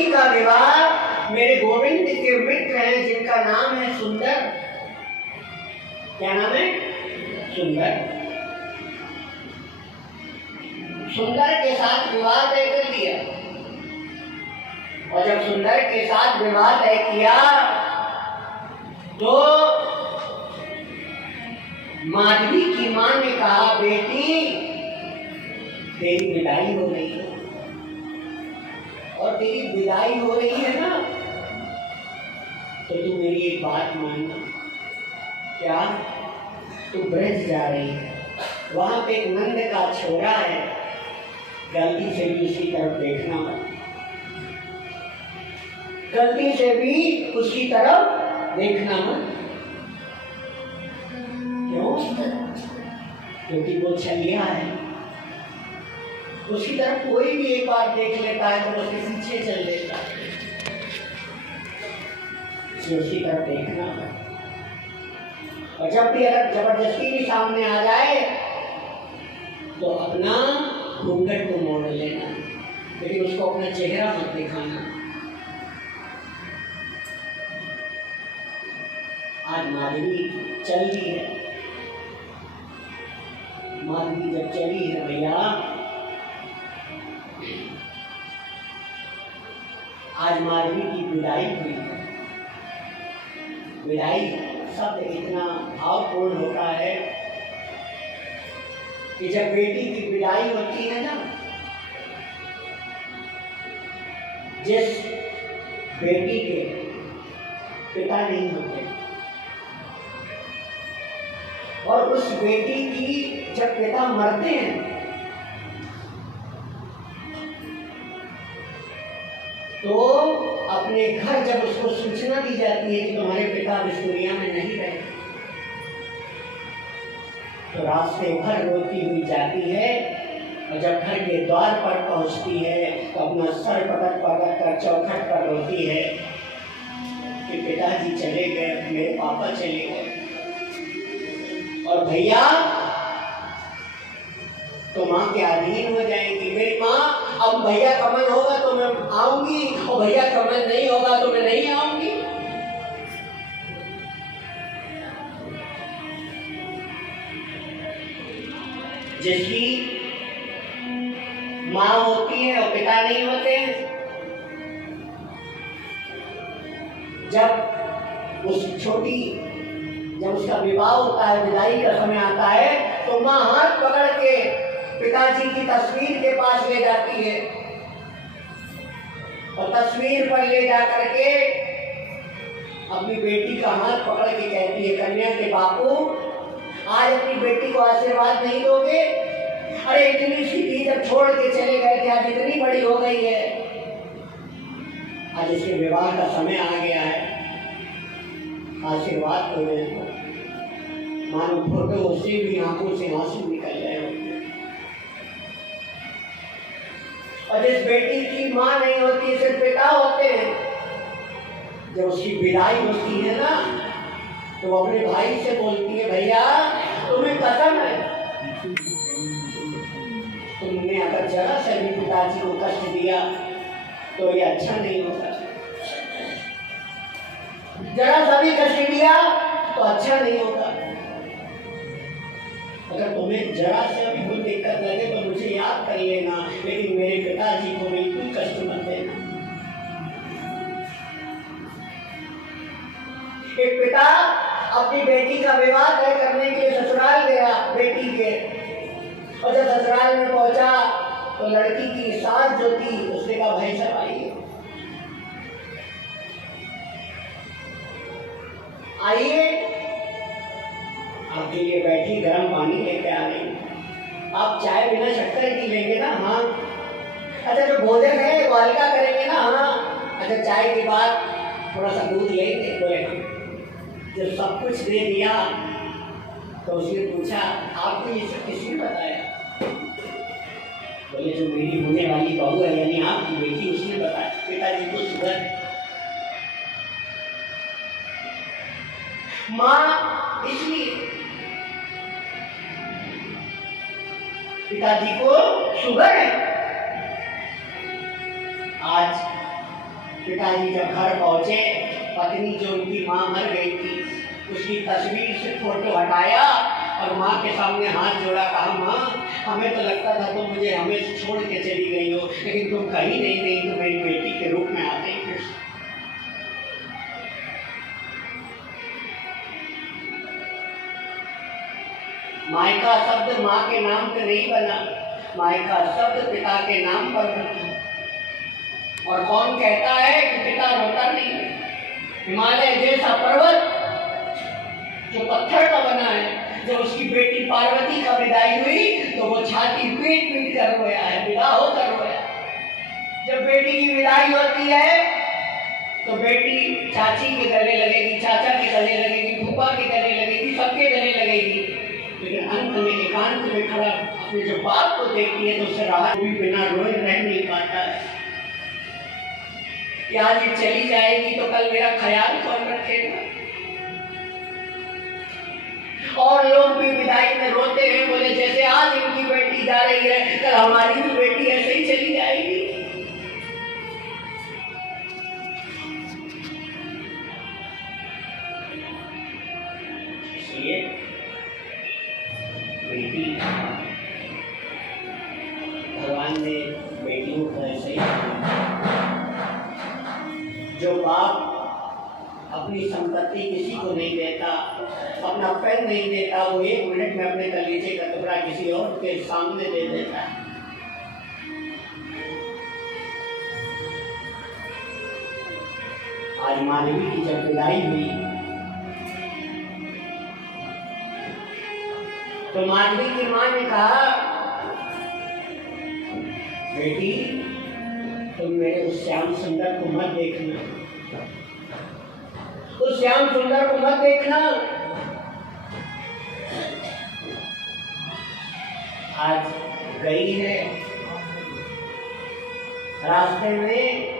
बेटी का विवाह मेरे गोविंद के मित्र हैं जिनका नाम है सुंदर। क्या नाम है? सुंदर। सुंदर के साथ विवाह तय कर दिया। और जब सुंदर के साथ विवाह तय किया तो माधवी की मां ने कहा, बेटी तेरी विदाई हो रही है, और तेरी विदाई हो रही है ना, तो तू मेरी एक बात मानना। क्या? तू ब्रज जा रही है, वहां पे एक नंद का छोरा है, गलती से भी उसकी तरफ देखना मत, गलती से भी उसकी तरफ देखना मत। क्यों? क्योंकि वो छलिया है, उसकी तरफ कोई भी एक बार देख लेता है तो उसके पीछे चल देता है, उसकी तरफ देखना है। और जब भी अगर जबरदस्ती भी सामने आ जाए तो अपना घूंघट को मोड़ लेना, लेकिन उसको अपना चेहरा मत दिखाना। आज माधवी चल रही है, माधवी जब चली है भैया, आज माधवी की विदाई हुई। विदाई शब्द इतना भावपूर्ण होता है कि जब बेटी की विदाई होती है ना, जिस बेटी के पिता नहीं होते और उस बेटी की जब पिता मरते हैं तो अपने घर जब उसको सूचना दी जाती है कि तुम्हारे पिता इस दुनिया में नहीं रहे, तो रास्ते भर रोती हुई जाती है। और जब घर के द्वार पर पहुंचती है तो अपना सर पकड़ पकड़ कर चौखट पर रोती है कि पिताजी चले गए, मेरे पापा चले गए। और भैया तो माँ के अधीन हो जाएंगी। मेरी माँ, अब भैया कमल होगा तो मैं आऊंगी, और भैया कमल नहीं होगा तो मैं नहीं आऊंगी। जिसकी माँ होती है और पिता नहीं होते हैं, जब उसका विवाह होता है, विदाई का समय आता है, तो माँ हाथ पकड़ के पिताजी की तस्वीर के पास ले जाती है और तस्वीर पर ले जाकर के अपनी बेटी का हाथ पकड़ के कहती है, कन्या के बापू, आज अपनी बेटी को आशीर्वाद नहीं दोगे? अरे इतनी सी थी जब छोड़ के चले गए थे, आज इतनी बड़ी हो गई है, आज इसके विवाह का समय आ गया है, आशीर्वाद तो दे दो। मानो फोटो उससे भी आंखों से आंसू निकल गए होते। और जिस बेटी की माँ नहीं होती, सिर्फ पिता होते हैं, जब उसकी विदाई होती है ना, तो वो अपने भाई से बोलती है, भैया तुम्हें कसम है, तुमने अगर जरा से भी पिताजी को कष्ट दिया तो ये अच्छा नहीं होगा, जरा सा भी कष्ट दिया तो अच्छा नहीं होगा। अगर तुम्हें जरा से भी कोई दिक्कत लगे तो मुझे याद कर लेना, लेकिन मेरे पिताजी को बिल्कुल कष्ट मत देना। एक पिता अपनी बेटी का विवाह तय करने के लिए ससुराल गया बेटी के, और जब ससुराल में पहुंचा तो लड़की की सास जो थी उसने कहा, भाई साहब आइए, आपके लिए बैठी गर्म पानी लेके आ रही, आप चाय बिना शक्कर की लेंगे ना? हाँ। अच्छा जो भोजन है वो हल्का करेंगे ना? हाँ। अच्छा चाय के बाद थोड़ा सा दूध लेंगे? बोले हाँ। जब सब कुछ दे दिया तो उसने पूछा, आपको ये सब किसने बताया? बोले जो मेरी होने वाली बहू है, यानी आपकी बेटी, उसने बताया। पिताजी को सुगर। माँ इसलिए पिताजी को शुगर है। आज पिताजी जब घर पहुंचे, पत्नी जो उनकी माँ मर गई थी, उसकी तस्वीर से फोटो हटाया और माँ के सामने हाथ जोड़ा, कहा माँ हमें तो लगता था तुम मुझे हमें छोड़ के चली गई हो, लेकिन तुम कहीं नहीं गई, तुम मेरी बेटी के रूप में आते ही फिर। मायका शब्द माँ के नाम पे नहीं बना, मायका शब्द पिता के नाम पर बना। और कौन कहता है कि पिता रोता नहीं है? हिमालय जैसा पर्वत जो पत्थर का बना है, जब उसकी बेटी पार्वती का विदाई हुई तो वो छाती पीट पीट कर रोया है, विदा होकर रोया। जब बेटी की विदाई होती है तो बेटी चाची के गले लगेगी, चाचा के गले लगेगी, फूफा के गले लगेगी, सबके गले लगेगी, लेकिन अंत में एकांत में खड़ा अपने जो बाप को देखती है तो उसे राहत भी बिना रोए रह नहीं पाता है। कि आज ये चली जाएगी तो कल मेरा ख्याल कौन रखेगा। और लोग भी विदाई में रोते हैं, बोले जैसे आज इनकी बेटी जा रही है कल हमारी भी बेटी ऐसे ही चली जाएगी। इसलिए बेटी, भगवान ने बेटियों को ऐसे ही, जो बाप अपनी संपत्ति किसी को नहीं देता, अपना पेन नहीं देता, वो 1 मिनट में अपने कलीजे का टुकड़ा किसी और के सामने दे देता है। आज मानवी की जब विदाई हुई तो मानवी की मां ने कहा, बेटी तुम मेरे उस श्याम सुंदर को मत देखना, उस श्याम सुंदर को मत देखना। आज गई है, रास्ते में